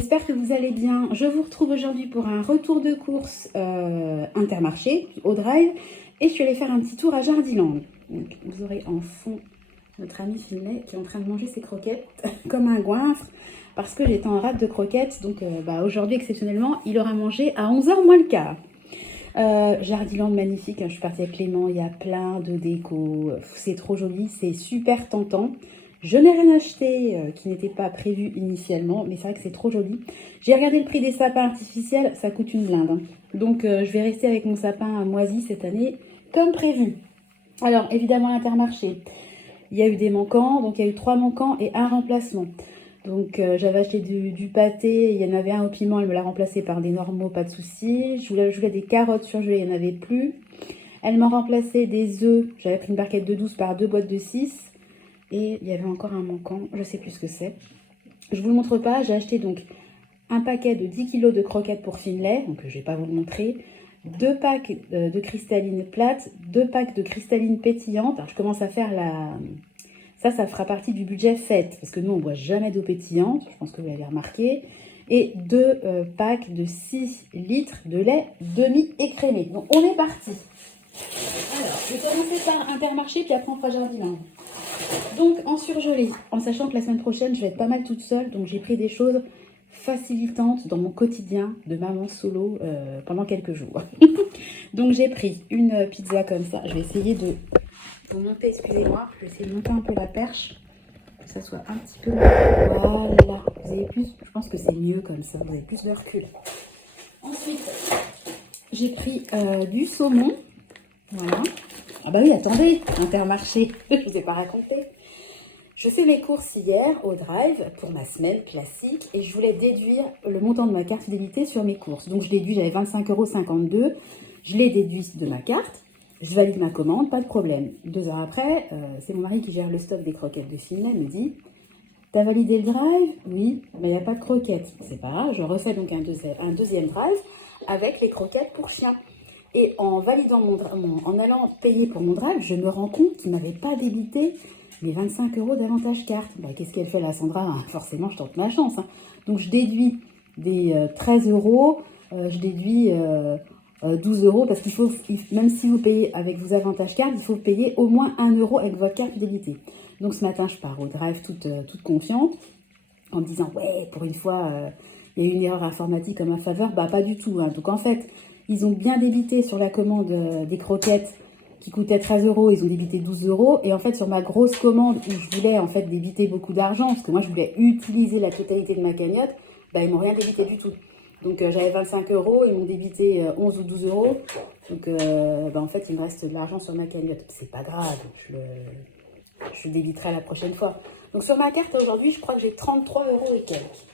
j'espère que vous allez bien. Je vous retrouve aujourd'hui pour un retour de course Intermarché au Drive et je suis allée faire un petit tour à Jardiland. Donc, vous aurez en fond notre ami Finlay qui est en train de manger ses croquettes comme un goinfre parce que j'étais en rate de croquettes. Donc aujourd'hui exceptionnellement, il aura mangé à 11h moins le quart. Jardiland magnifique, hein. Je suis partie avec Clément, il y a plein de déco, c'est trop joli, c'est super tentant. Je n'ai rien acheté qui n'était pas prévu initialement, mais c'est vrai que c'est trop joli. J'ai regardé le prix des sapins artificiels, ça coûte une blinde, hein. Donc je vais rester avec mon sapin moisi cette année, comme prévu. Alors évidemment l'Intermarché, il y a eu des manquants, donc il y a eu 3 manquants et un remplacement. Donc j'avais acheté du pâté, il y en avait un au piment, elle me l'a remplacé par des normaux, pas de souci. Je voulais des carottes surgelées, il n'y en avait plus. Elle m'a remplacé des œufs, j'avais pris une barquette de 12 par 2 boîtes de 6. Et il y avait encore un manquant, je ne sais plus ce que c'est. Je vous le montre pas, j'ai acheté donc un paquet de 10 kg de croquettes pour Finlay, donc je ne vais pas vous le montrer. 2 packs de cristallines plates, 2 packs de cristallines pétillantes. Alors je commence à faire la... Ça fera partie du budget fête, parce que nous, on ne boit jamais d'eau pétillante, je pense que vous l'avez remarqué. Et 2 packs de 6 litres de lait demi-écrémé. Donc, on est parti. Alors, je vais commencer par Intermarché, puis après on fera Jardiland. Donc, en surgelé, en sachant que la semaine prochaine, je vais être pas mal toute seule, donc j'ai pris des choses facilitantes dans mon quotidien de maman solo pendant quelques jours. Donc, j'ai pris une pizza comme ça. Je vais essayer de... Vous montez, excusez-moi, je vais essayer de monter un peu la perche, que ça soit un petit peu... Voilà, vous avez plus, je pense que c'est mieux comme ça, vous avez plus de recul. Ensuite, j'ai pris du saumon, voilà. Ah bah oui, attendez, Intermarché, je ne vous ai pas raconté. Je fais mes courses hier au Drive pour ma semaine classique et je voulais déduire le montant de ma carte fidélité sur mes courses. Donc je déduis, j'avais 25,52 €, je l'ai déduit de ma carte. Je valide ma commande, pas de problème. 2 heures après, c'est mon mari qui gère le stock des croquettes de Finlay, me dit « T'as validé le drive ?» « Oui, mais il n'y a pas de croquettes. » C'est pas grave, je refais donc un deuxième drive avec les croquettes pour chiens. Et en validant en allant payer pour mon drive, je me rends compte qu'il n'avait pas débité les 25 € d'avantage carte. Bah, qu'est-ce qu'elle fait là, Sandra? Forcément, je tente ma chance, hein. Donc je déduis des 13 €, je déduis... 12 € parce qu'il faut, même si vous payez avec vos avantages cartes, il faut payer au moins 1 € avec votre carte fidélité. Donc ce matin, je pars au Drive toute confiante en me disant ouais, pour une fois, il y a eu une erreur informatique en ma faveur. Bah pas du tout, hein. Donc en fait, ils ont bien débité sur la commande des croquettes qui coûtaient 13 €, ils ont débité 12 €. Et en fait, sur ma grosse commande où je voulais en fait débiter beaucoup d'argent, parce que moi je voulais utiliser la totalité de ma cagnotte, bah ils m'ont rien débité du tout. Donc j'avais 25 €, ils m'ont débité 11 ou 12 €. Donc en fait, il me reste de l'argent sur ma cagnotte. C'est pas grave, je débiterai la prochaine fois. Donc sur ma carte aujourd'hui, je crois que j'ai 33 € et quelques.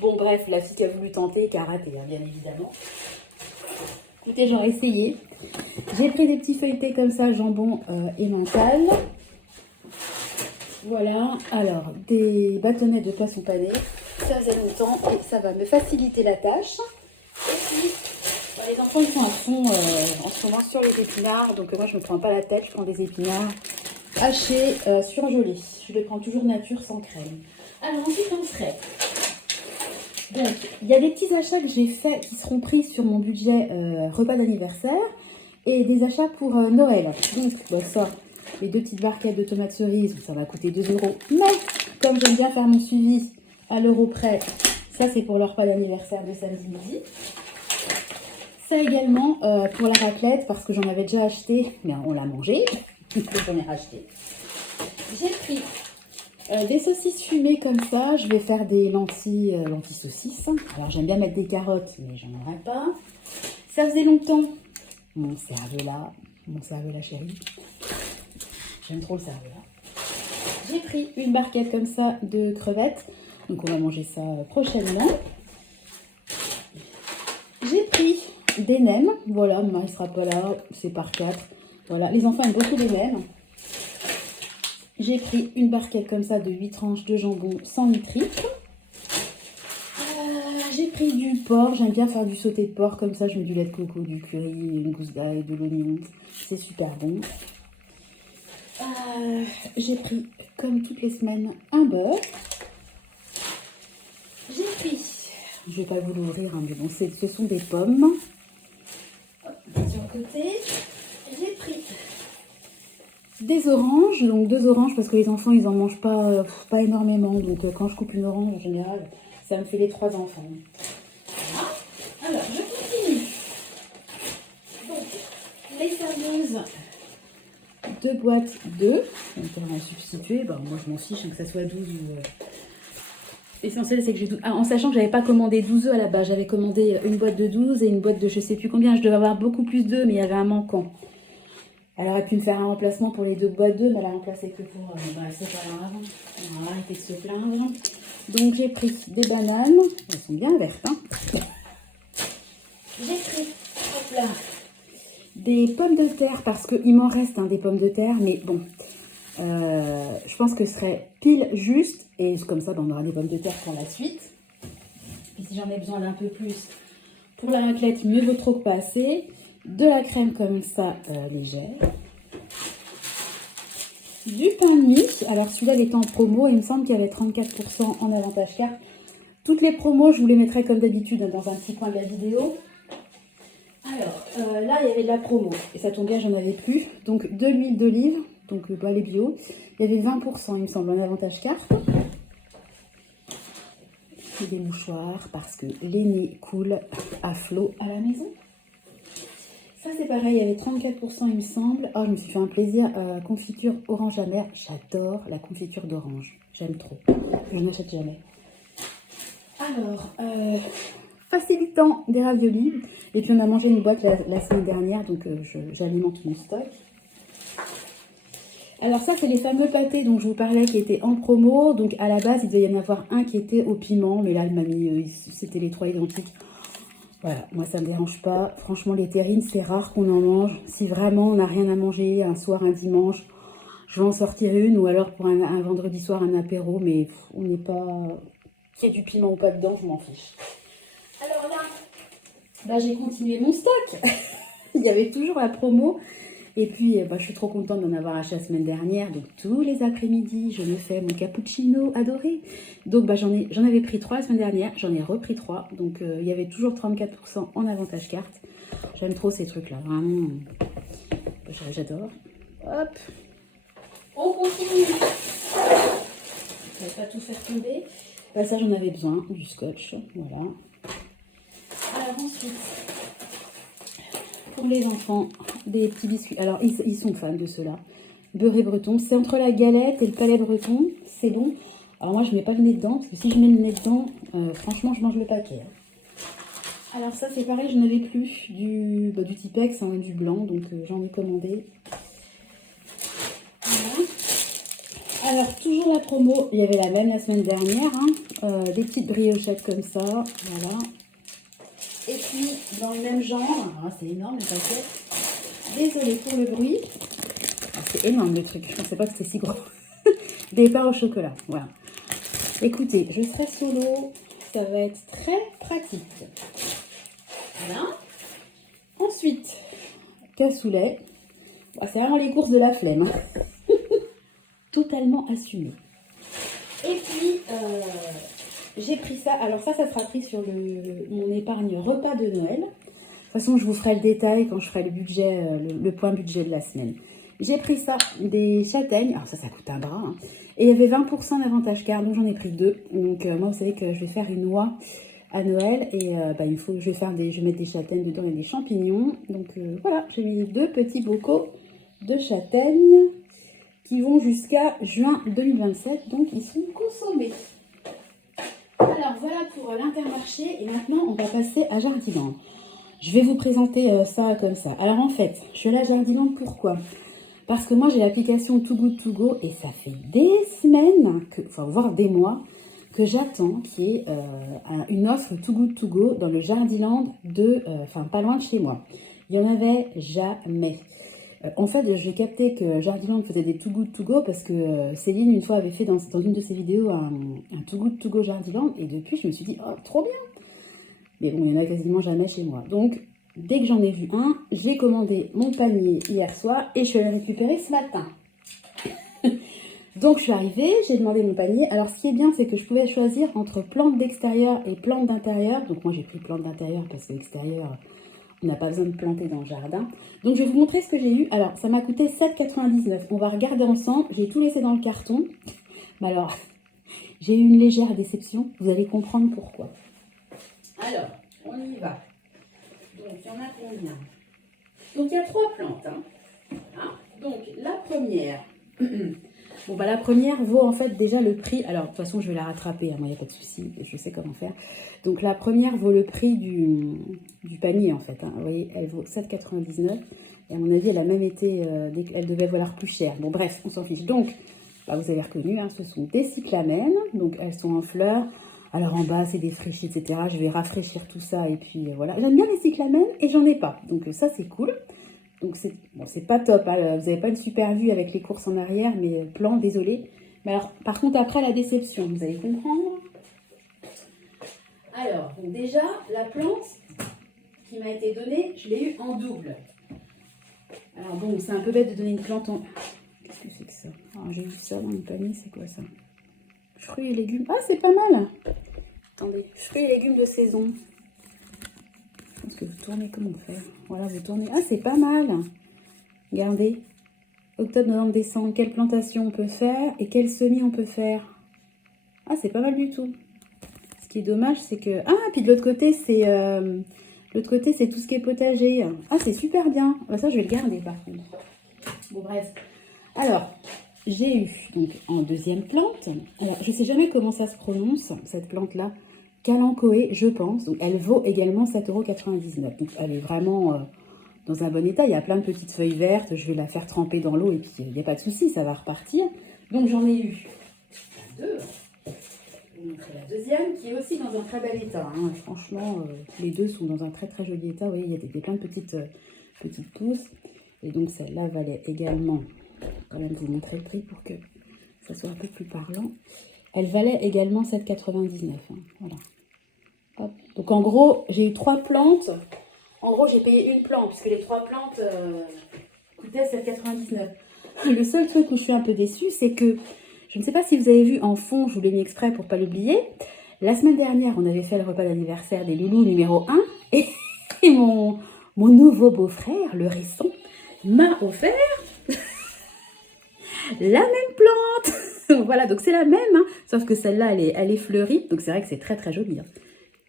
Bon bref, la fille qui a voulu tenter, qui a raté, hein, bien évidemment. Écoutez, j'aurais essayé. J'ai pris des petits feuilletés comme ça, jambon et mental. Voilà, alors des bâtonnets de poisson pané. Ça faisait longtemps et ça va me faciliter la tâche. Et puis, les enfants ils sont à fond en ce moment sur les épinards. Donc moi je ne me prends pas la tête, je prends des épinards hachés, surgelés. Je les prends toujours nature sans crème. Alors ensuite en frais. Donc il y a des petits achats que j'ai faits qui seront pris sur mon budget repas d'anniversaire. Et des achats pour Noël. Donc bon, ça, les 2 petites barquettes de tomates cerises, ça va coûter 2 €. Mais comme j'aime bien faire mon suivi à l'euro près, ça c'est pour le repas d'anniversaire de samedi midi. Ça également pour la raclette, parce que j'en avais déjà acheté, mais on l'a mangé, donc j'en ai racheté. J'ai pris des saucisses fumées comme ça, je vais faire des lentilles saucisses. Alors j'aime bien mettre des carottes, mais j'en aurais pas. Ça faisait longtemps, mon cervelas chéri, j'aime trop le cervelas. J'ai pris une barquette comme ça de crevettes. Donc on va manger ça prochainement. J'ai pris des nems. Voilà, maman il sera pas là, c'est par 4. Voilà, les enfants aiment beaucoup les nems. J'ai pris une barquette comme ça de 8 tranches de jambon sans nitrite. J'ai pris du porc, j'aime bien faire du sauté de porc comme ça, je mets du lait de coco, du curry, une gousse d'ail, de l'oignon, c'est super bon. J'ai pris, comme toutes les semaines, un beurre. J'ai pris Je vais pas vous l'ouvrir, hein, mais bon, ce sont des pommes. Hop, sur le côté, j'ai pris des oranges, donc 2 oranges parce que les enfants ils en mangent pas énormément, donc quand je coupe une orange en général, ça me fait les 3 enfants. Voilà. Alors, je continue. Donc, les fameuses 2 boîtes d'œufs. On peut en substituer. Bah, moi, je m'en fiche, hein, que ça soit 12 ou... L'essentiel, c'est que j'ai 12... Ah, en sachant que j'avais pas commandé 12 œufs à la base. J'avais commandé une boîte de 12 et une boîte de je sais plus combien. Je devais avoir beaucoup plus d'œufs, mais il y avait un manquant. Elle aurait pu me faire un remplacement pour les 2 boîtes d'œufs, mais elle a remplacé que pour... elle s'est pas là avant. On va arrêter de se plaindre. Donc, j'ai pris des bananes. Elles sont bien vertes, hein. J'ai pris, hop là, des pommes de terre, parce qu'il m'en reste, hein, des pommes de terre, mais bon, je pense que ce serait pile juste, et comme ça, ben, on aura des pommes de terre pour la suite. Et si j'en ai besoin d'un peu plus pour la raclette, mieux vaut trop que pas assez. De la crème comme ça, légère. Du pain de mie, alors celui-là, il était en promo, et il me semble qu'il y avait 34% en avantage carte. Toutes les promos, je vous les mettrai comme d'habitude dans un petit coin de la vidéo. Alors, là, il y avait de la promo. Et ça tombe bien, j'en avais plus. Donc, de l'huile d'olive. Donc, bah, les bio. Il y avait 20%, il me semble, en avantage carte. Et des mouchoirs, parce que les nez coulent à flot à la maison. Ça, c'est pareil, il y avait 34%, il me semble. Oh, je me suis fait un plaisir. Confiture orange amère. J'adore la confiture d'orange. J'aime trop. Je n'achète jamais. Alors, facilitant des raviolis. Et puis on a mangé une boîte la semaine dernière, donc j'alimente mon stock. Alors ça, c'est les fameux pâtés dont je vous parlais qui étaient en promo. Donc à la base, il devait y en avoir un qui était au piment, mais là, elle m'a mis, c'était les 3 identiques. Voilà, moi ça me dérange pas. Franchement, les terrines, c'est rare qu'on en mange. Si vraiment on n'a rien à manger un soir, un dimanche, je vais en sortir une, ou alors pour un vendredi soir, un apéro, mais on n'est pas... Qu'il y ait du piment ou pas dedans, je m'en fiche. Alors là, bah, j'ai continué mon stock. Il y avait toujours la promo. Et puis, bah, je suis trop contente d'en avoir acheté la semaine dernière. Donc, tous les après-midi, je me fais mon cappuccino adoré. Donc, bah, j'en avais pris 3 la semaine dernière. J'en ai repris 3. Donc, il y avait toujours 34% en avantage carte. J'aime trop ces trucs-là. Vraiment, j'adore. Hop. On continue. Je ne vais pas tout faire tomber. Bah, ça, j'en avais besoin. Du scotch. Voilà. Alors, ensuite... Pour les enfants, des petits biscuits. Alors, ils sont fans de ceux-là. Beurré breton. C'est entre la galette et le palais breton. C'est bon. Alors, moi, je ne mets pas le nez dedans. Parce que si je mets le nez dedans, franchement, je mange le paquet. Alors, ça, c'est pareil. Je n'avais plus du Tipex, hein, du blanc. Donc, j'en ai commandé. Voilà. Alors, toujours la promo. Il y avait la même la semaine dernière. Hein. Des petites briochettes comme ça. Voilà. Et puis, dans le même genre, c'est énorme le paquet. Désolée pour le bruit. C'est énorme le truc, je ne pensais pas que c'était si gros. Des pains au chocolat, voilà. Écoutez, je serai solo, ça va être très pratique. Voilà. Ensuite, cassoulet. C'est vraiment les courses de la flemme. Totalement assumé. Et puis... j'ai pris ça, alors ça sera pris sur mon épargne repas de Noël. De toute façon, je vous ferai le détail quand je ferai le budget, le point budget de la semaine. J'ai pris ça, des châtaignes, alors ça coûte un bras. Hein. Et il y avait 20% d'avantage carte, donc j'en ai pris 2. Donc moi, vous savez que je vais faire une oie à Noël. Et je vais mettre des châtaignes dedans et des champignons. Donc voilà, j'ai mis 2 petits bocaux de châtaignes qui vont jusqu'à juin 2027. Donc ils sont consommés. Alors voilà pour l'Intermarché et maintenant on va passer à Jardiland. Je vais vous présenter ça comme ça. Alors en fait, je suis allée à Jardiland pourquoi? Parce que moi j'ai l'application Too Good To Go et ça fait des semaines, voire des mois, que j'attends qu'il y ait une offre Too Good To Go dans le Jardiland pas loin de chez moi. Il n'y en avait jamais. En fait, je captais que Jardiland faisait des Too Good To Go parce que Céline, une fois, avait fait dans une de ses vidéos un Too Good To Go Jardiland. Et depuis, je me suis dit, oh, trop bien! Mais bon, il n'y en a quasiment jamais chez moi. Donc, dès que j'en ai vu un, j'ai commandé mon panier hier soir et je suis allée récupérer ce matin. Donc je suis arrivée, j'ai demandé mon panier. Alors ce qui est bien, c'est que je pouvais choisir entre plantes d'extérieur et plantes d'intérieur. Donc moi j'ai pris plantes d'intérieur parce que l'extérieur, on n'a pas besoin de planter dans le jardin. Donc je vais vous montrer ce que j'ai eu. Alors ça m'a coûté 7,99 €. On va regarder ensemble. J'ai tout laissé dans le carton. Mais alors, j'ai eu une légère déception. Vous allez comprendre pourquoi. Alors, on y va. Donc il y en a combien? Donc il y a 3 plantes. Donc la première... Bon, bah, la première vaut en fait déjà le prix. Alors, de toute façon, je vais la rattraper, hein, moi, il n'y a pas de souci, je sais comment faire. Donc, la première vaut le prix du panier, en fait. Hein. Vous voyez, elle vaut 7,99 €. Et à mon avis, elle a même été... elle devait valoir plus cher. Bon, bref, on s'en fiche. Donc, bah, vous avez reconnu, hein, ce sont des cyclamènes. Donc, elles sont en fleurs. Alors, en bas, c'est des fraîchis, etc. Je vais rafraîchir tout ça. Et puis, voilà. J'aime bien les cyclamènes et j'en ai pas. Donc, ça, c'est cool. Donc c'est pas top, hein. Vous n'avez pas une super vue avec les courses en arrière, mais plan, désolé. Mais alors, par contre, après la déception, vous allez comprendre. Alors, donc déjà, la plante qui m'a été donnée, je l'ai eue en double. Alors bon, c'est un peu bête de donner une plante en... Qu'est-ce que c'est que ça? J'ai vu ça dans le panier, c'est quoi ça? Fruits et légumes. Ah, c'est pas mal! Attendez, fruits et légumes de saison. Je pense que vous tournez, comment faire? Voilà, vous tournez. Ah, c'est pas mal. Regardez. Octobre, novembre, décembre. Quelle plantation on peut faire et quel semis on peut faire? Ah, c'est pas mal du tout. Ce qui est dommage, c'est que... Ah, puis de l'autre côté, c'est... L'autre côté, c'est tout ce qui est potager. Ah, c'est super bien. Bah, ça, je vais le garder, par contre. Bon, bref. Alors, j'ai eu, donc, en deuxième plante... Alors, je sais jamais comment ça se prononce, cette plante-là. Kalanchoé, je pense. Donc, elle vaut également 7,99 €. Donc, elle est vraiment dans un bon état. Il y a plein de petites feuilles vertes. Je vais la faire tremper dans l'eau et puis il n'y a pas de souci, ça va repartir. Donc, j'en ai eu deux. Je vais vous montrer la deuxième qui est aussi dans un très bel état. Hein. Franchement, les deux sont dans un très très joli état. Vous voyez, il y a plein de petites pousses. Et donc, celle-là valait également, quand même vous montrer le prix pour que ça soit un peu plus parlant. Elle valait également 7,99 €. Hein. Voilà. Hop. Donc en gros, j'ai eu 3 plantes. En gros, j'ai payé une plante, puisque les 3 plantes coûtaient 7,99 €. Le seul truc où je suis un peu déçue, c'est que, je ne sais pas si vous avez vu en fond, je vous l'ai mis exprès pour ne pas l'oublier. La semaine dernière, on avait fait le repas d'anniversaire des loulous numéro 1. Et mon nouveau beau-frère, le Resson, m'a offert la même plante. Voilà, donc c'est la même, hein, sauf que celle-là, elle est fleurie. Donc c'est vrai que c'est très très joli. Hein.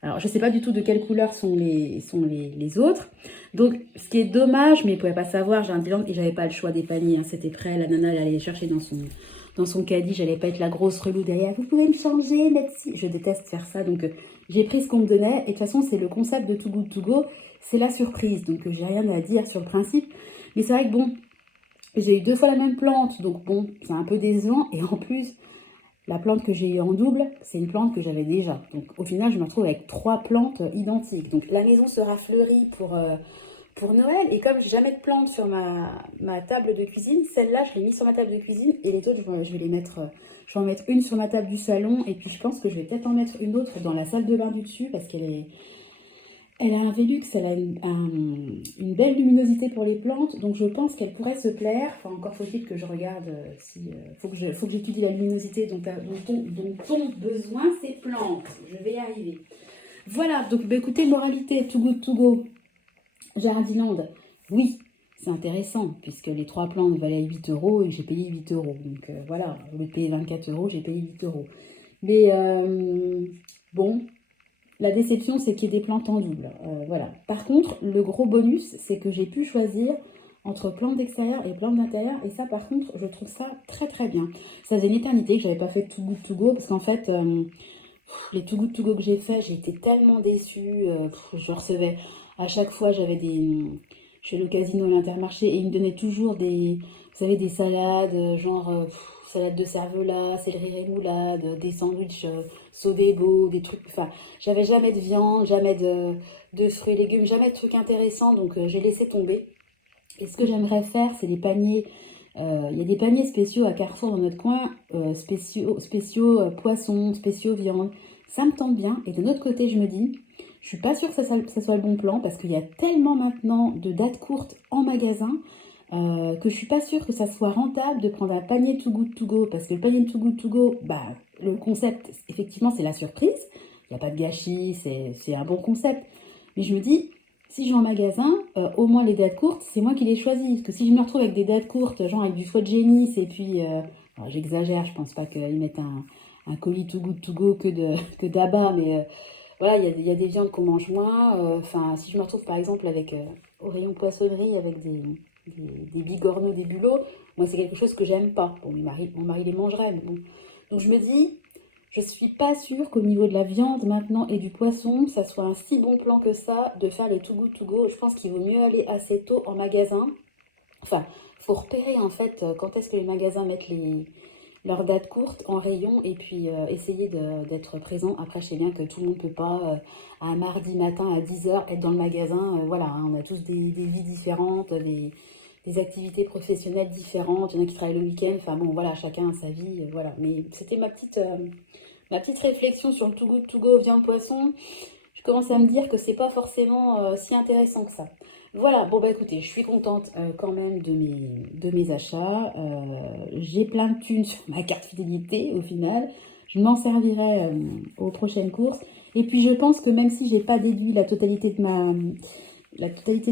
Alors, je ne sais pas du tout de quelle couleur sont les autres. Donc, ce qui est dommage, mais vous ne pouvez pas savoir, j'ai un bilan et j'avais pas le choix des paniers. Hein, c'était prêt, la nana, elle allait les chercher dans son caddie. J'allais pas être la grosse relou derrière. Vous pouvez me changer, mettre si... Je déteste faire ça. Donc, j'ai pris ce qu'on me donnait. Et de toute façon, c'est le concept de Too Good To Go. C'est la surprise. Donc, j'ai rien à dire sur le principe. Mais c'est vrai que bon, j'ai eu 2 fois la même plante. Donc, bon, c'est un peu décevant. Et en plus... La plante que j'ai eue en double, c'est une plante que j'avais déjà. Donc au final, je me retrouve avec 3 plantes identiques. Donc la maison sera fleurie pour Noël. Et comme j'ai jamais de plantes sur ma table de cuisine, celle-là, je l'ai mise sur ma table de cuisine. Et les autres, je vais les mettre... je vais en mettre une sur ma table du salon. Et puis je pense que je vais peut-être en mettre une autre dans la salle de bain du dessus. Parce elle a un Velux, elle a une belle luminosité pour les plantes, donc je pense qu'elle pourrait se plaire. Enfin, encore faut-il que je regarde si... faut que j'étudie la luminosité dont ont besoin ces plantes. Je vais y arriver. Voilà, donc bah, écoutez, moralité, Too Good To Go, Jardiland, oui, c'est intéressant, puisque les 3 plantes valaient 8 € et j'ai payé 8 €. Donc voilà, au lieu de payer 24 €, j'ai payé 8 €. Mais bon... La déception, c'est qu'il y ait des plantes en double. Voilà. Par contre, le gros bonus, c'est que j'ai pu choisir entre plantes d'extérieur et plantes d'intérieur. Et ça, par contre, je trouve ça très très bien. Ça faisait une éternité que je n'avais pas fait Too Good To Go. Parce qu'en fait, les Too Good To Go que j'ai fait, j'ai été tellement déçue. Je recevais à chaque fois, j'avais des... Je fais le casino à l'Intermarché et ils me donnaient toujours des... Vous savez, des salades, genre... salade de cervelas, céleri rémoulade, des sandwichs sodebo, des trucs... Enfin, j'avais jamais de viande, jamais de fruits et légumes, jamais de trucs intéressants, donc j'ai laissé tomber. Et ce que j'aimerais faire, c'est des paniers... Il y a des paniers spéciaux à Carrefour dans notre coin, spéciaux poissons, spéciaux viande. Ça me tente bien. Et de notre côté, je me dis, je suis pas sûre que ça soit le bon plan, parce qu'il y a tellement maintenant de dates courtes en magasin. que je suis pas sûre que ça soit rentable de prendre un panier Too Good To Go, parce que le panier Too Good To Go, bah, le concept, effectivement, c'est la surprise. Il n'y a pas de gâchis, c'est un bon concept. Mais je me dis, si je vais en magasin, au moins les dates courtes, c'est moi qui les choisis. Parce que si je me retrouve avec des dates courtes, genre avec du foie de génisse, et puis, alors j'exagère, je pense pas qu'ils mettent un colis Too Good To Go que d'abat, mais voilà, il y a des viandes qu'on mange moins. Enfin, si je me retrouve par exemple avec, au rayon poissonnerie avec des bigorneaux, des bulots, moi c'est quelque chose que j'aime pas. Bon, mon mari les mangerait, mais bon. Donc je me dis, je suis pas sûre qu'au niveau de la viande maintenant et du poisson, ça soit un si bon plan que ça de faire les Too Good To Go. Je pense qu'il vaut mieux aller assez tôt en magasin. Enfin, faut repérer en fait quand est-ce que les magasins mettent leurs dates courtes en rayon et puis essayer d'être présent. Après, je sais bien que tout le monde ne peut pas, un mardi matin à 10 h être dans le magasin. Voilà, hein, on a tous des vies différentes, des activités professionnelles différentes. Il y en a qui travaillent le week-end. Enfin bon, voilà, chacun a sa vie. Voilà. Mais c'était ma petite réflexion sur le Too Good To Go viande poisson. Je commence à me dire que c'est pas forcément si intéressant que ça. Voilà, bon bah écoutez, je suis contente quand même de mes achats. J'ai plein de thunes sur ma carte fidélité au final. Je m'en servirai aux prochaines courses. Et puis je pense que même si j'ai pas déduit la totalité de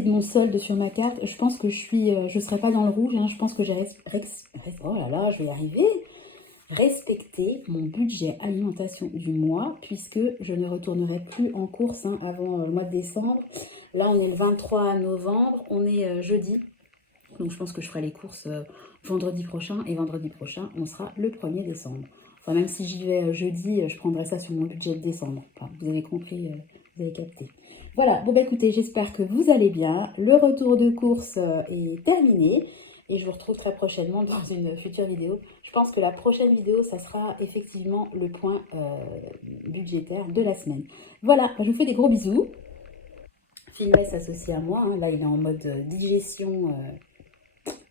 mon solde sur ma carte, je pense que je serai pas dans le rouge, hein. Je pense que oh là là, je vais y arriver. Respecter mon budget alimentation du mois puisque je ne retournerai plus en course avant le mois de décembre. Là, on est le 23 novembre, on est jeudi. Donc, je pense que je ferai les courses vendredi prochain. Et vendredi prochain, on sera le 1er décembre. Enfin, même si j'y vais jeudi, je prendrai ça sur mon budget de décembre. Enfin, vous avez compris, vous avez capté. Voilà, bon bah écoutez, j'espère que vous allez bien. Le retour de course est terminé. Et je vous retrouve très prochainement dans une future vidéo. Je pense que la prochaine vidéo, ça sera effectivement le point budgétaire de la semaine. Voilà, je vous fais des gros bisous. Finlay s'associe à moi, hein. Là il est en mode digestion,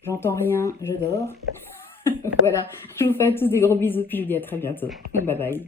j'entends rien, je dors. Voilà, je vous fais à tous des gros bisous, puis je vous dis à très bientôt. Bye bye.